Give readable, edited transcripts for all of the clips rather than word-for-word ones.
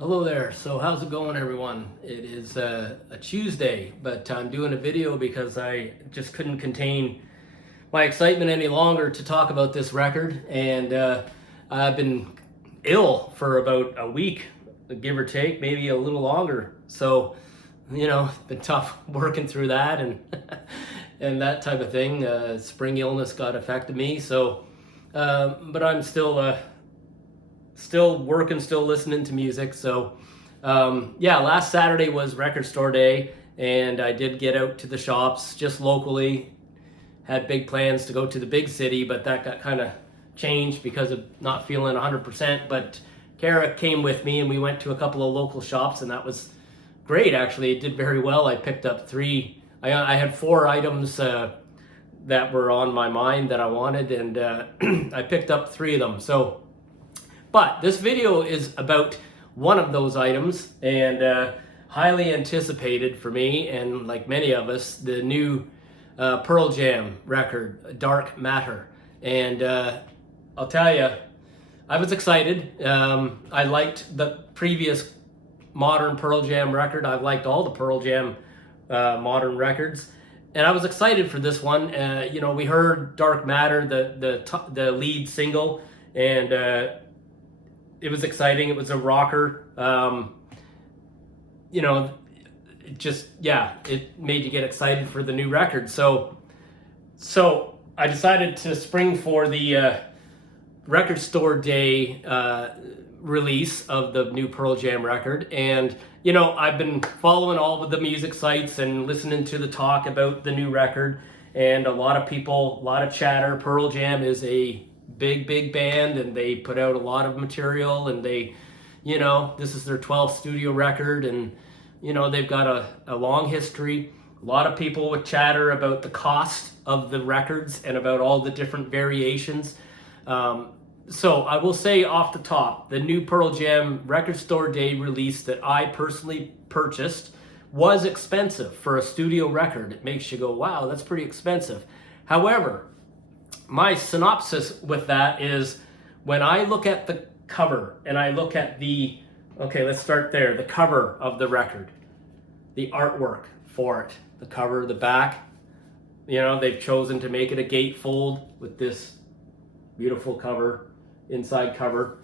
Hello there. So how's it going, everyone? It is a Tuesday, but I'm doing a video because I just couldn't contain my excitement any longer to talk about this record. And I've been ill for about a week, give or take, maybe a little longer. So, it's been tough working through that and and that type of thing. Spring illness got affected me. So, but I'm still working, still listening to music. So, yeah, last Saturday was record store day, and I did get out to the shops just locally. Had big plans to go to the big city, but that got kind of changed because of not feeling 100%. But Kara came with me, and we went to a couple of local shops, and that was great. Actually, it did very well. I picked up three. I had four items that were on my mind that I wanted, and I picked up three of them. So. But this video is about one of those items, and highly anticipated for me and like many of us, the new Pearl Jam record, Dark Matter. And I'll tell you, I was excited. I liked the previous modern Pearl Jam record. I've liked all the Pearl Jam modern records. And I was excited for this one. We heard Dark Matter, the lead single, and it was exciting. It was a rocker. It made you get excited for the new record. So I decided to spring for the record store day release of the new Pearl Jam record. And, I've been following all of the music sites and listening to the talk about the new record. And a lot of chatter. Pearl Jam is a big band, and they put out a lot of material, and this is their 12th studio record, and they've got a long history. A lot of people with chatter about the cost of the records and about all the different variations. So I will say off the top, the new Pearl Jam record store day release that I personally purchased was expensive for a studio record. It makes you go, wow, that's pretty expensive. However, my synopsis with that is, when I look at the cover and I look at let's start there, the cover of the record, the artwork for it, the cover, the back, they've chosen to make it a gatefold with this beautiful cover, inside cover.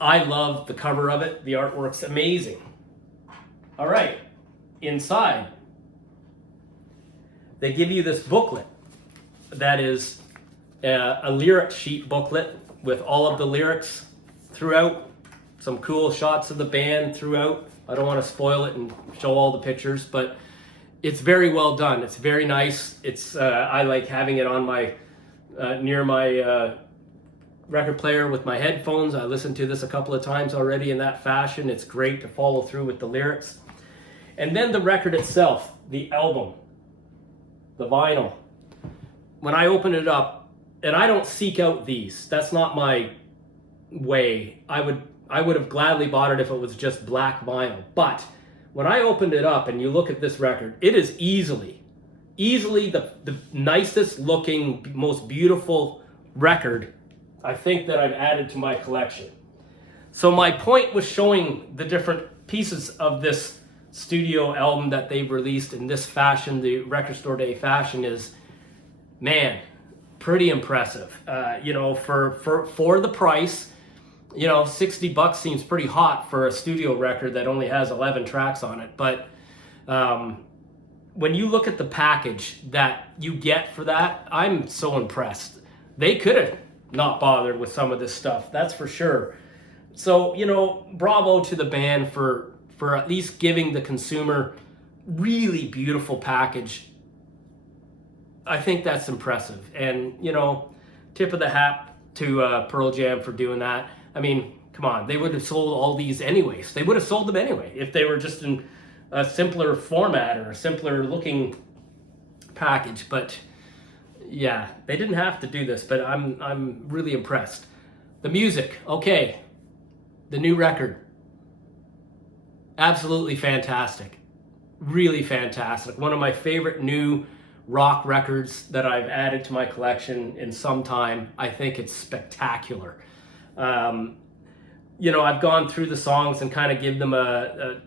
I love the cover of it. The artwork's amazing. All right, inside, they give you this booklet that is a lyric sheet booklet with all of the lyrics throughout, some cool shots of the band throughout. I don't want to spoil it and show all the pictures, but it's very well done. It's very nice. I like having it on my near my record player with my headphones. I listened to this a couple of times already in that fashion. It's great to follow through with the lyrics. And then the record itself, the album, the vinyl. When I open it up, and I don't seek out these. That's not my way. I would have gladly bought it if it was just black vinyl. But when I opened it up and you look at this record, it is easily the nicest looking, most beautiful record I think that I've added to my collection. So my point was showing the different pieces of this studio album that they've released in this fashion, the record store day fashion, is, man, pretty impressive. For the price, $60 seems pretty hot for a studio record that only has 11 tracks on it. But when you look at the package that you get for that, I'm so impressed. They could have not bothered with some of this stuff, that's for sure. So, bravo to the band for at least giving the consumer really beautiful package. I think that's impressive. And, tip of the hat to Pearl Jam for doing that. I mean, come on, they would have sold all these anyways. They would have sold them anyway if they were just in a simpler format or a simpler looking package. But yeah, they didn't have to do this, but I'm really impressed. The music, okay. The new record, absolutely fantastic. Really fantastic. One of my favorite new rock records that I've added to my collection in some time. I think it's spectacular. I've gone through the songs and kind of give them a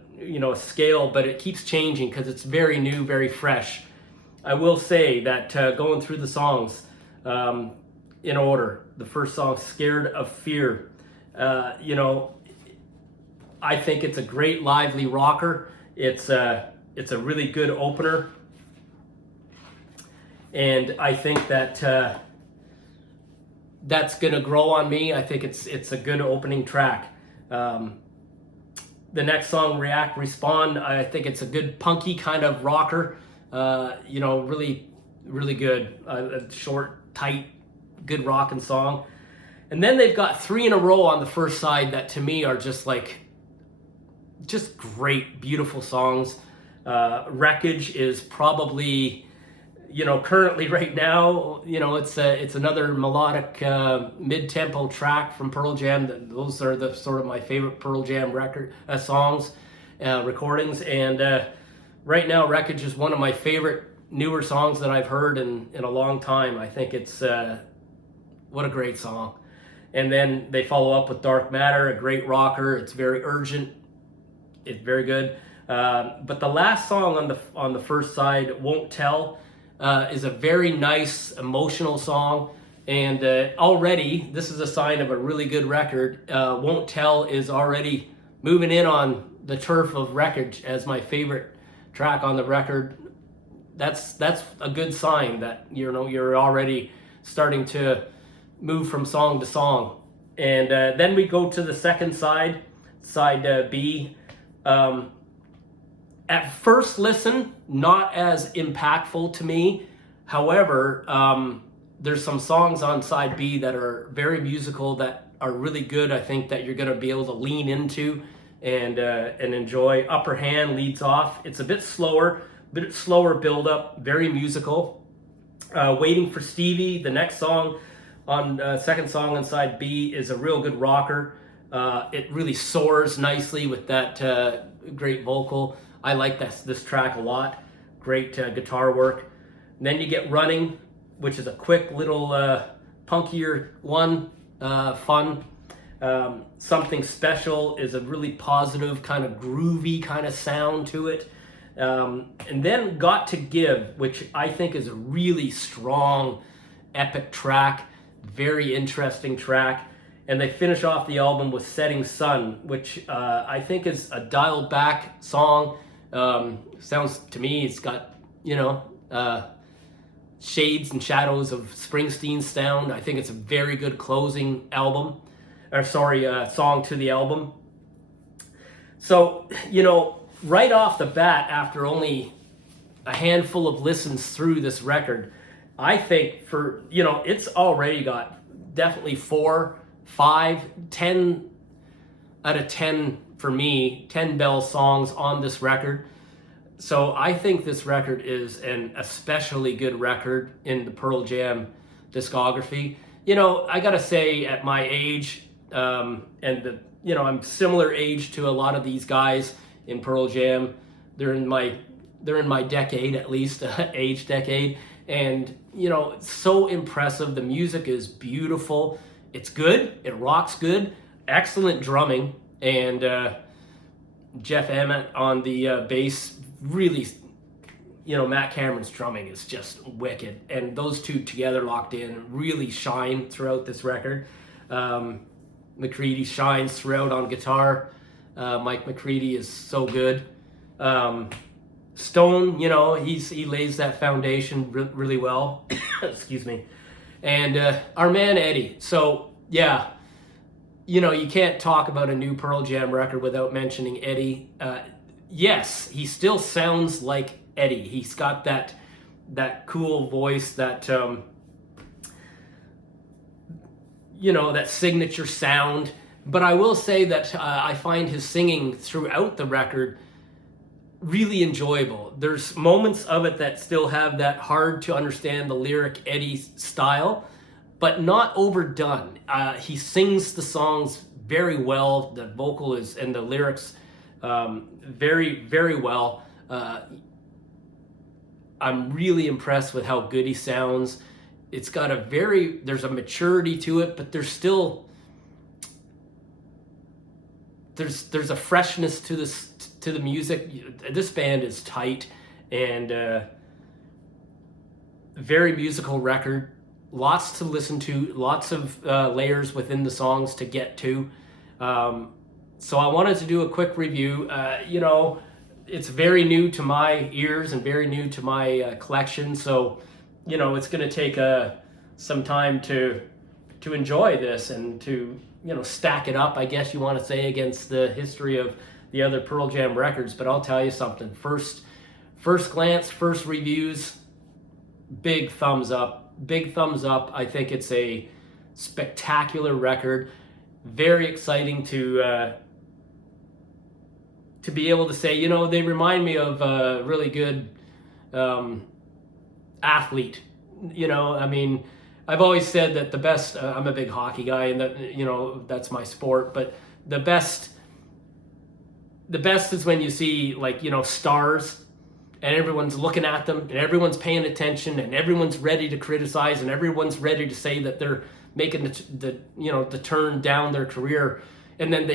scale, but it keeps changing because it's very new, very fresh. I will say that going through the songs in order, the first song, Scared of Fear, I think it's a great lively rocker. It's a really good opener, and I think that that's gonna grow on me. I think it's a good opening track. The next song, React Respond, I think it's a good punky kind of rocker. Really, really good. A short, tight, good rocking song. And then they've got 3 in a row on the first side that to me are just great, beautiful songs. Wreckage is probably, currently right now, it's another melodic mid-tempo track from Pearl Jam. Those are the sort of my favorite Pearl Jam songs, recordings. And right now, Wreckage is one of my favorite newer songs that I've heard in a long time. I think it's what a great song. And then they follow up with Dark Matter, a great rocker. It's very urgent. It's very good. But the last song on the first side, Won't Tell, is a very nice, emotional song. And already, this is a sign of a really good record. Won't Tell is already moving in on the turf of Wreckage as my favorite track on the record. That's a good sign that you're already starting to move from song to song. And then we go to the second side B. At first listen, not as impactful to me. However, there's some songs on side B that are very musical, that are really good. I think that you're going to be able to lean into and enjoy. Upper Hand leads off. It's a bit slower build up, very musical. Waiting for Stevie, the next song on second song on side B, is a real good rocker. It really soars nicely with that great vocal. I like this track a lot. Great guitar work. And then you get Running, which is a quick little punkier one, fun. Something Special is a really positive, kind of groovy kind of sound to it. And then Got to Give, which I think is a really strong, epic track, very interesting track. And they finish off the album with Setting Sun, which I think is a dialed back song. Sounds to me, it's got, shades and shadows of Springsteen's sound. I think it's a very good closing song to the album. So, right off the bat, after only a handful of listens through this record, I think it's already got definitely 4, 5, 10 out of 10 for me, 10 Bell songs on this record. So I think this record is an especially good record in the Pearl Jam discography. I gotta say, at my age, I'm similar age to a lot of these guys in Pearl Jam. They're in my decade, at least, age decade. And, it's so impressive. The music is beautiful. It's good. It rocks good. Excellent drumming. And Jeff Ament on the bass, really, Matt Cameron's drumming is just wicked. And those two together locked in really shine throughout this record. McCready shines throughout on guitar. Mike McCready is so good. Stone, he lays that foundation really well. Excuse me. And our man Eddie. So, yeah, you can't talk about a new Pearl Jam record without mentioning Eddie. Yes, he still sounds like Eddie. He's got that cool voice, that that signature sound. But I will say that I find his singing throughout the record really enjoyable. There's moments of it that still have that hard to understand the lyric Eddie style, but not overdone. He sings the songs very well. The vocal and the lyrics very, very well. I'm really impressed with how good he sounds. It's got there's a maturity to it, but there's still there's a freshness to the music. This band is tight and very musical record. Lots to listen to, lots of layers within the songs to get to. So I wanted to do a quick review. You know, it's very new to my ears and very new to my collection. So, you know, it's going to take some time to enjoy this and to, you know, stack it up, I guess you want to say, against the history of the other Pearl Jam records. But I'll tell you something. First glance, first reviews, big thumbs up. Big thumbs up. I think it's a spectacular record. Very exciting to be able to say, you know, they remind me of a really good athlete. You know, I mean, I've always said that the best, I'm a big hockey guy and that, you know, that's my sport, but the best is when you see, like, you know, stars and everyone's looking at them and everyone's paying attention and everyone's ready to criticize and everyone's ready to say that they're making the turn down their career, and then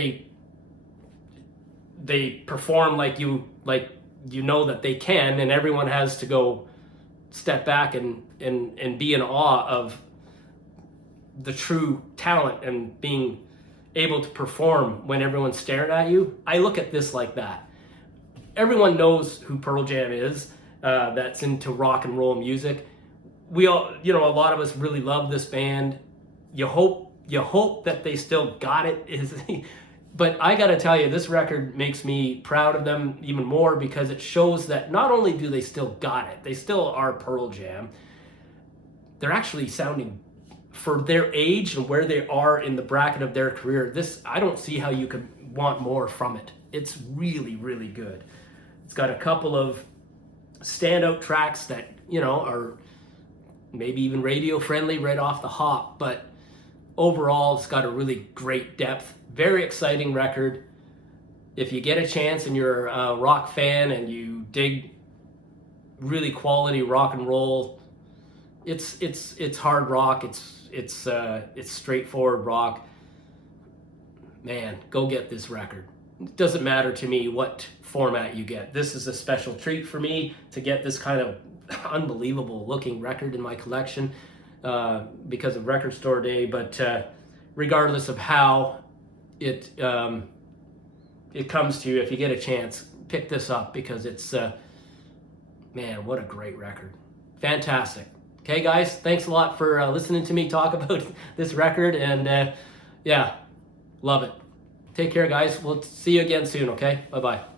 they perform like you know that they can, and everyone has to go step back and be in awe of the true talent and being able to perform when everyone's staring at you. I look at this like that. Everyone knows who Pearl Jam is, that's into rock and roll music. We all, you know, a lot of us really love this band. You hope that they still got it. But I gotta tell you, this record makes me proud of them even more, because it shows that not only do they still got it, they still are Pearl Jam, they're actually sounding, for their age and where they are in the bracket of their career, this, I don't see how you could want more from it. It's really, really good. It's got a couple of standout tracks that, you know, are maybe even radio friendly right off the hop, but overall it's got a really great depth. Very exciting record. If you get a chance and you're a rock fan and you dig really quality rock and roll, it's hard rock, it's straightforward rock. Man, go get this record. It doesn't matter to me what format you get. This is a special treat for me to get this kind of unbelievable looking record in my collection because of Record Store Day. But regardless of how it comes to you, if you get a chance, pick this up, because it's man, what a great record. Fantastic. Okay guys, thanks a lot for listening to me talk about this record, and yeah, love it. Take care guys, we'll see you again soon, okay? Bye bye.